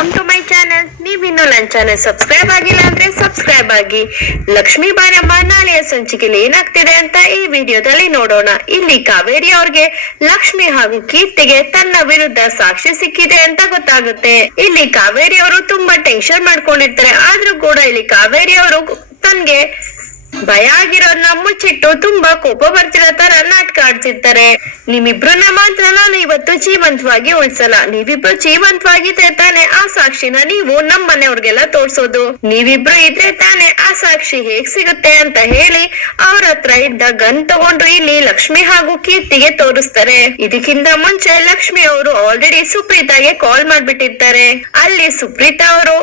Welcome to my channel ನೀವಿನ್ನೂ ನನ್ನ channel subscribe ಆಗಿಲ್ಲ ಅಂದ್ರೆ ಸಬ್ಸ್ಕ್ರೈಬ್ ಆಗಿ. ಲಕ್ಷ್ಮೀ ಬಾರಮ್ಮ ನಾಳೆಯ ಸಂಚಿಕೆಯಲ್ಲಿ ಏನಾಗ್ತಿದೆ ಅಂತ ಈ ವಿಡಿಯೋದಲ್ಲಿ ನೋಡೋಣ. ಇಲ್ಲಿ ಕಾವೇರಿ ಅವ್ರಿಗೆ ಲಕ್ಷ್ಮಿ ಹಾಗೂ ಕೀರ್ತಿಗೆ ತನ್ನ ವಿರುದ್ಧ ಸಾಕ್ಷಿ ಸಿಕ್ಕಿದೆ ಅಂತ ಗೊತ್ತಾಗುತ್ತೆ. ಇಲ್ಲಿ ಕಾವೇರಿ ಅವರು ತುಂಬಾ ಟೆನ್ಷನ್ ಮಾಡ್ಕೊಂಡಿರ್ತಾರೆ. ಆದ್ರೂ ಕೂಡ ಇಲ್ಲಿ ಕಾವೇರಿ ಅವರು ತನ್ಗೆ ಭಯ ಆಗಿರೋದ್ನ ಮುಚ್ಚಿಟ್ಟು ತುಂಬಾ ಕೋಪ ಬರ್ತಿರೋ ತರ ನಾಟಕ ಆಡ್ತಿರ್ತಾರೆ. ನಿಮ್ಮಿಬ್ರನ್ನ ಮಾತ್ರ ನಾನು ಇವತ್ತು ಜೀವಂತವಾಗಿ ಉಳಿಸಲ್ಲ. ನೀವಿಬ್ರು ಜೀವಂತವಾಗಿದ್ರೆ ತಾನೆ ಆ ಸಾಕ್ಷಿನ ನೀವು ನಮ್ ಮನೆಯವ್ರಿಗೆಲ್ಲ ತೋರ್ಸೋದು. ನೀವಿಬ್ರು ಇದ್ರೆ ತಾನೆ ಆ ಸಾಕ್ಷಿ ಹೇಗ್ ಸಿಗುತ್ತೆ ಅಂತ ಹೇಳಿ ಅವ್ರ ಹತ್ರ ಇದ್ದ ಗನ್ ತಗೊಂಡು ಇಲ್ಲಿ ಲಕ್ಷ್ಮಿ ಹಾಗೂ ಕೀರ್ತಿಗೆ ತೋರಿಸ್ತಾರೆ. ಇದಕ್ಕಿಂತ ಮುಂಚೆ ಲಕ್ಷ್ಮಿ ಅವರು ಆಲ್ರೆಡಿ ಸುಪ್ರೀತಾಗೆ ಕಾಲ್ ಮಾಡ್ಬಿಟ್ಟಿರ್ತಾರೆ. ಅಲ್ಲಿ ಸುಪ್ರೀತಾ ಅವರು,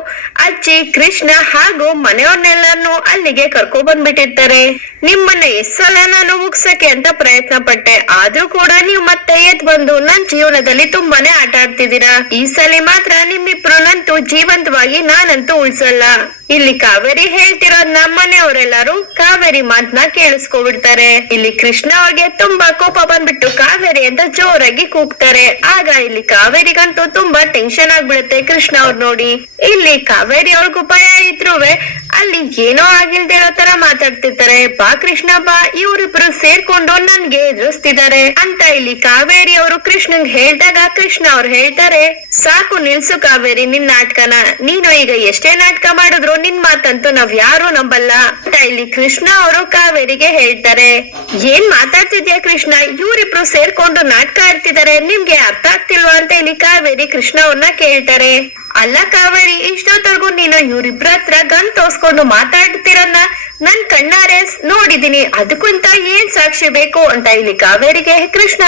ಅಜ್ಜಿ, ಕೃಷ್ಣ ಹಾಗೂ ಮನೆಯವ್ರನ್ನೆಲ್ಲಾನು ಅಲ್ಲಿಗೆ ಕರ್ಕೊ ಬಂದ್ಬಿಟ್ಟಿರ್ತಾರೆ. ನಿಮ್ಮನ್ನ ಎಷ್ಟ್ ಸಲ ನಾನು ಮುಗ್ಸಕ್ಕೆ ಅಂತ ಪ್ರಯತ್ನ ಪಟ್ಟೆ ಆದ್ರೂ ಕೂಡ ನೀವು ಮತ್ತೆ ಎದ್ ಬಂದು ನನ್ ಜೀವನದಲ್ಲಿ ತುಂಬಾನೇ ಆಟ ಆಡ್ತಿದ್ದೀರಾ. ಈ ಸಲ ಮಾತ್ರ ನಿಮ್ಮಿಬ್ರು ನಂತೂ ಜೀವಂತವಾಗಿ ನಾನಂತೂ ಉಳ್ಸಲ್ಲ. ಇಲ್ಲಿ ಕಾವೇರಿ ಹೇಳ್ತಿರೋದ್ ನಮ್ಮನೆಯವರೆಲ್ಲರೂ ಕಾವೇರಿ ಮಾತ್ನ ಕೇಳಿಸ್ಕೊಬಿಡ್ತಾರೆ. ಇಲ್ಲಿ ಕೃಷ್ಣ ಅವ್ರಿಗೆ ತುಂಬಾ ಕೋಪ ಬಂದ್ಬಿಟ್ಟು ಕಾವೇರಿ ಅಂತ ಜೋರಾಗಿ ಕೂಗ್ತಾರೆ. ಆಗ ಇಲ್ಲಿ ಕಾವೇರಿಗಂತೂ ತುಂಬಾ ಟೆನ್ಷನ್ ಆಗ್ಬಿಡುತ್ತೆ ಕೃಷ್ಣ ಅವ್ರು ನೋಡಿ. ಇಲ್ಲಿ ಕಾವೇರಿ ಅವ್ರಿಗೂ ಭಯ ಇದ್ರುವೆ ಅಲ್ಲಿ ಏನೋ ಆಗಿಲ್ದೇ ಇರೋ ತರ ಮಾತಾಡ್ತಿರ್ತಾರೆ. ಬಾ ಕೃಷ್ಣ, ಬಾ ಇವ್ರಿಬ್ರು ಸೇರ್ಕೊಂಡು ನನ್ಗೆ ಎದುರಿಸ್ತಿದ್ದಾರೆ. ಅಂತ ಇಲ್ಲಿ ಕಾವೇರಿ ಅವರು ಕೃಷ್ಣಂಗ್ ಹೇಳ್ದಾಗ ಕೃಷ್ಣ ಅವ್ರು ಹೇಳ್ತಾರೆ, ಸಾಕು ನಿಲ್ಸು ಕಾವೇರಿ ನಿನ್ ನಾಟಕನ. ನೀನು ಈಗ ಎಷ್ಟೇ ನಾಟಕ ಮಾಡಿದ್ರು ನಿನ್ ಮಾತಂತೂ ನಾವ್ ಯಾರು ನಂಬಲ್ಲ. ಅಂತ ಇಲ್ಲಿ ಕೃಷ್ಣ ಅವರು ಕಾವೇರಿಗೆ ಹೇಳ್ತಾರೆ. ಏನ್ ಮಾತಾಡ್ತಿದ್ಯಾ ಕೃಷ್ಣ? ಇವರಿಬ್ರು ಸೇರ್ಕೊಂಡು ನಾಟಕ ಆಡ್ತಿದ್ದಾರೆ. ನಿಮ್ಗೆ ಅರ್ಥ ಆಗ್ತಿಲ್ವಾ? ಅಂತ ಇಲ್ಲಿ ಕಾವೇರಿ ಕೃಷ್ಣ ಅವ್ರನ್ನ ಕೇಳ್ತಾರೆ. ಅಲ್ಲ ಕಾವೇರಿ ಇಷ್ಟೊತ್ತರ್ಗು ನೀನು ಇವ್ರಿಬ್ರ ಹತ್ರ ಗನ್ ತೋರ್ಸ್ಕೊಂಡು ಮಾತಾಡ್ತಿರನ್ನ? ನನ್ ಕಣ್ಣಾರೆ ನೋಡಿದೀನಿ. ಅದಕ್ಕಂತ ಏನ್ ಸಾಕ್ಷಿ ಬೇಕು ಅಂತ ಇಲ್ಲಿ ಕಾವೇರಿಗೆ? ಕೃಷ್ಣ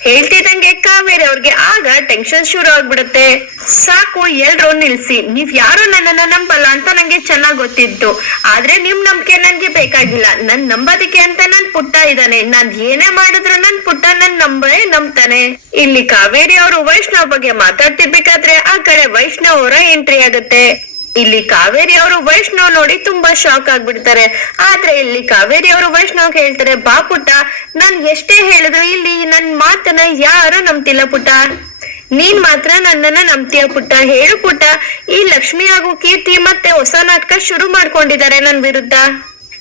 ಹೇಳ್ತಿದಂಗೆ ಕಾವೇರಿ ಅವ್ರಿಗೆ ಆಗ ಟೆನ್ಷನ್ ಶುರು ಆಗ್ಬಿಡುತ್ತೆ. ಸಾಕು, ಎಲ್ರು ನಿಲ್ಸಿ. ನೀವ್ ಯಾರು ನನ್ನನ್ನ ನಂಬಲ್ಲ ಅಂತ ನಂಗೆ ಚೆನ್ನಾಗ್ ಗೊತ್ತಿತ್ತು. ಆದ್ರೆ ನಿಮ್ ನಂಬಿಕೆ ನನ್ಗೆ ಬೇಕಾಗಿಲ್ಲ. ನನ್ ನಂಬೋದಕ್ಕೆ ಅಂತ ನನ್ ಪುಟ್ಟ ಇದ್ದಾನೆ. ನಾನ್ ಏನೇ ಮಾಡಿದ್ರು ನನ್ ಪುಟ್ಟ ನನ್ ನಂಬೇ ನಂಬ್ತಾನೆ. ಇಲ್ಲಿ ಕಾವೇರಿ ಅವರು ವೈಷ್ಣವ್ ಬಗ್ಗೆ ಮಾತಾಡ್ತಿರ್ಬೇಕಾದ್ರೆ ಆ ಕಡೆ ವೈಷ್ಣವ್ ಅವರ ಎಂಟ್ರಿ ಆಗುತ್ತೆ. ಇಲ್ಲಿ ಕಾವೇರಿ ಅವರು ವೈಷ್ಣವ್ ನೋಡಿ ತುಂಬಾ ಶಾಕ್ ಆಗ್ಬಿಡ್ತಾರೆ. ಆದ್ರೆ ಇಲ್ಲಿ ಕಾವೇರಿ ಅವರು ವೈಷ್ಣವ್ ಹೇಳ್ತಾರೆ, ಬಾ ಪುಟ್ಟ, ನಾನ್ ಎಷ್ಟೇ ಹೇಳಿದ್ರು ಇಲ್ಲಿ ನನ್ ಮಾತನ್ನ ಯಾರು ನಂಬ್ತಿಲ್ಲ ಪುಟ್ಟ. ನೀನ್ ಮಾತ್ರ ನನ್ನನ್ನ ನಂಬ್ತೀಯ ಪುಟ್ಟ. ಹೇಳು ಪುಟ್ಟ, ಈ ಲಕ್ಷ್ಮಿ ಹಾಗೂ ಕೀರ್ತಿ ಮತ್ತೆ ಹೊಸ ನಾಟಕ ಶುರು ಮಾಡ್ಕೊಂಡಿದ್ದಾರೆ ನನ್ ವಿರುದ್ಧ.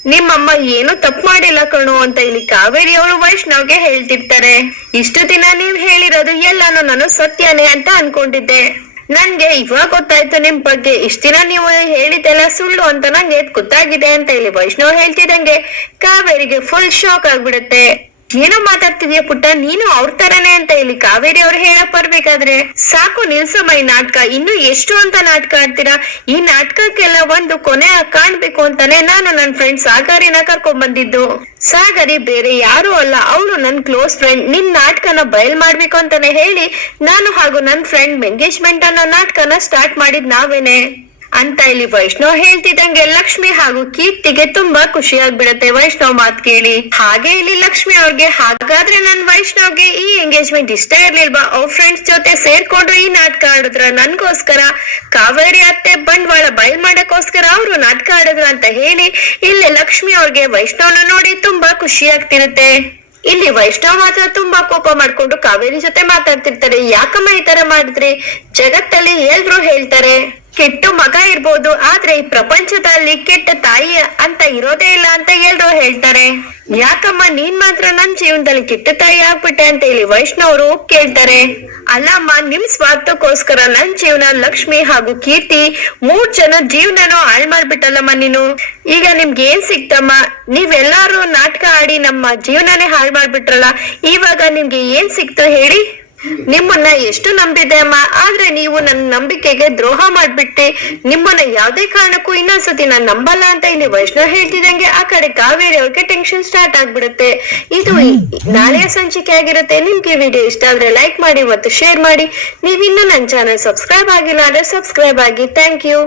ನಿಮ್ಮಮ್ಮ ಏನು ತಪ್ಪು ಮಾಡಿಲ್ಲ ಕಣು ಅಂತ ಇಲ್ಲಿ ಕಾವೇರಿ ಅವರು ವೈಷ್ಣವ್ಗೆ ಹೇಳ್ತಿರ್ತಾರೆ. ಇಷ್ಟು ದಿನ ನೀವ್ ಹೇಳಿರೋದು ಎಲ್ಲಾನು ನಾನು ಸತ್ಯನೇ ಅಂತ ಅನ್ಕೊಂಡಿದ್ದೆ. ನನ್ಗೆ ಇವಾಗ ಗೊತ್ತಾಯ್ತು ನಿಮ್ ಬಗ್ಗೆ. ಇಷ್ಟ ದಿನ ನೀವು ಹೇಳಿದ್ದೆಲ್ಲ ಸುಳ್ಳು ಅಂತ ನಂಗೆ ಗೊತ್ತಾಗಿದೆ ಅಂತ ಇಲ್ಲಿ ವೈಷ್ಣವ್ ಹೇಳ್ತಿದಂಗೆ ಕಾವೇರಿಗೆ ಫುಲ್ ಶಾಕ್ ಆಗ್ಬಿಡುತ್ತೆ. ಏನೋ ಮಾತಾಡ್ತಿದ್ಯಾ ಪುಟ್ಟ? ನೀನು ಅವ್ರ ತರನೇ ಅಂತ ಇಲ್ಲಿ ಕಾವೇರಿ ಅವ್ರು ಹೇಳಕ್ ಬರ್ಬೇಕಾದ್ರೆ. ಸಾಕು ನಿಲ್ಸಮ್ಮ ಈ ನಾಟಕ. ಇನ್ನು ಎಷ್ಟು ಅಂತ ನಾಟಕ ಆಡ್ತೀರಾ? ಈ ನಾಟಕಕ್ಕೆಲ್ಲ ಒಂದು ಕೊನೆ ಕಾಣ್ಬೇಕು ಅಂತಾನೆ ನಾನು ನನ್ನ ಫ್ರೆಂಡ್ ಸಾಗರಿನ ಕರ್ಕೊಂಡ್ ಬಂದಿದ್ದು ಸಾಗರಿ ಬೇರೆ ಯಾರು ಅಲ್ಲ. ಅವಳು ನನ್ ಕ್ಲೋಸ್ ಫ್ರೆಂಡ್ ನಿನ್ ನಾಟಕನ ಬಯಲ್ ಮಾಡ್ಬೇಕು ಅಂತಾನೆ ಹೇಳಿ ನಾನು ಹಾಗೂ ನನ್ನ ಫ್ರೆಂಡ್ ಎಂಗೇಜ್ಮೆಂಟ್ ಅನ್ನೋ ನಾಟಕನ ಸ್ಟಾರ್ಟ್ ಮಾಡಿದ್ ನಾವೇನೆ. ಅಂತ ಇಲ್ಲಿ ವೈಷ್ಣವ್ ಹೇಳ್ತಿದ್ದಂಗೆ ಲಕ್ಷ್ಮಿ ಹಾಗೂ ಕೀರ್ತಿಗೆ ತುಂಬಾ ಖುಷಿಯಾಗ್ಬಿಡತ್ತೆ ವೈಷ್ಣವ್ ಮಾತ್ ಕೇಳಿ. ಹಾಗೆ ಇಲ್ಲಿ ಲಕ್ಷ್ಮಿ ಅವ್ರಿಗೆ ಹಾಗಾದ್ರೆ ನನ್ ವೈಷ್ಣವ್ಗೆ ಈ ಎಂಗೇಜ್ಮೆಂಟ್ ಇಷ್ಟ ಇರ್ಲಿಲ್ವಾ? ಅವ್ ಫ್ರೆಂಡ್ಸ್ ಜೊತೆ ಸೇರ್ಕೊಂಡು ಈ ನಾಟಕ ಆಡಿದ್ರ? ನನ್ಗೋಸ್ಕರ ಕಾವೇರಿ ಅತ್ತೆ ಬಂಡವಾಳ ಬಯಲ್ ಮಾಡಕ್ಕೋಸ್ಕರ ಅವರು ನಾಟಕ ಆಡಿದ್ರು ಅಂತ ಹೇಳಿ ಇಲ್ಲಿ ಲಕ್ಷ್ಮಿ ಅವ್ರಿಗೆ ವೈಷ್ಣವ್ನ ನೋಡಿ ತುಂಬಾ ಖುಷಿ ಆಗ್ತಿರುತ್ತೆ. ಇಲ್ಲಿ ವೈಷ್ಣವ್ ಮಾತ್ರ ತುಂಬಾ ಕೋಪ ಮಾಡ್ಕೊಂಡು ಕಾವೇರಿ ಜೊತೆ ಮಾತಾಡ್ತಿರ್ತಾರೆ. ಯಾಕಮ್ಮ ಈ ತರ ಮಾಡಿದ್ರಿ? ಜಗತ್ತಲ್ಲಿ ಎಲ್ರು ಹೇಳ್ತಾರೆ. ಕೆಟ್ಟ ಮಗ ಇರ್ಬೋದು, ಆದ್ರೆ ಪ್ರಪಂಚದಲ್ಲಿ ಕೆಟ್ಟ ತಾಯಿ ಅಂತ ಇರೋದೇ ಇಲ್ಲ ಅಂತ ಎಲ್ರು ಹೇಳ್ತಾರೆ. ಯಾಕಮ್ಮ, ನೀನ್ ಮಾತ್ರ ನನ್ ಜೀವನದಲ್ಲಿ ಕೆಟ್ಟ ತಾಯಿ ಆಗ್ಬಿಟ್ಟೆ ಅಂತ ಇಲ್ಲಿ ವೈಷ್ಣವರು ಕೇಳ್ತಾರೆ. ಅಲ್ಲಮ್ಮ, ನಿಮ್ ಸ್ವಾರ್ಥಕ್ಕೋಸ್ಕರ ನನ್ ಜೀವನ ಲಕ್ಷ್ಮಿ ಹಾಗೂ ಕೀರ್ತಿ ಮೂರ್ ಜನ ಜೀವನನೂ ಹಾಳ್ ಮಾಡ್ಬಿಟ್ಟಲ್ಲಮ್ಮ ನೀನು. ಈಗ ನಿಮ್ಗೆ ಏನ್ ಸಿಕ್ತಮ್ಮ? ನೀವೆಲ್ಲಾರು ನಾಟಕ ಆಡಿ ನಮ್ಮ ಜೀವನನೇ ಹಾಳ್ ಮಾಡ್ಬಿಟ್ರಲ್ಲ, ಇವಾಗ ನಿಮ್ಗೆ ಏನ್ ಸಿಕ್ತ ಹೇಳಿ? ನಿಮ್ಮನ್ನ ಎಷ್ಟು ನಂಬಿದೆ ಅಮ್ಮ? ಆದ್ರೆ ನೀವು ನನ್ನ ನಂಬಿಕೆಗೆ ದ್ರೋಹ ಮಾಡ್ಬಿಟ್ಟೆ. ನಿಮ್ಮನ್ನ ಯಾವ್ದೇ ಕಾರಣಕ್ಕೂ ಇನ್ನೊಂದ್ಸತಿ ನಾನ್ ನಂಬಲ್ಲ ಅಂತ ಇಲ್ಲಿ ವೈಷ್ಣವ್ ಹೇಳ್ತಿದಂಗೆ ಆ ಕಡೆ ಕಾವೇರಿ ಅವ್ರಿಗೆ ಟೆನ್ಷನ್ ಸ್ಟಾರ್ಟ್ ಆಗ್ಬಿಡುತ್ತೆ. ಇದು ನಾಳೆಯ ಸಂಚಿಕೆ ಆಗಿರುತ್ತೆ. ನಿಮ್ಗೆ ವಿಡಿಯೋ ಇಷ್ಟ ಆದ್ರೆ ಲೈಕ್ ಮಾಡಿ ಮತ್ತು ಶೇರ್ ಮಾಡಿ. ನೀವಿನ್ನೂ ನನ್ನ ಚಾನಲ್ ಸಬ್ಸ್ಕ್ರೈಬ್ ಆಗಿಲ್ಲ ಅಂದ್ರೆ ಸಬ್ಸ್ಕ್ರೈಬ್ ಆಗಿ. Thank you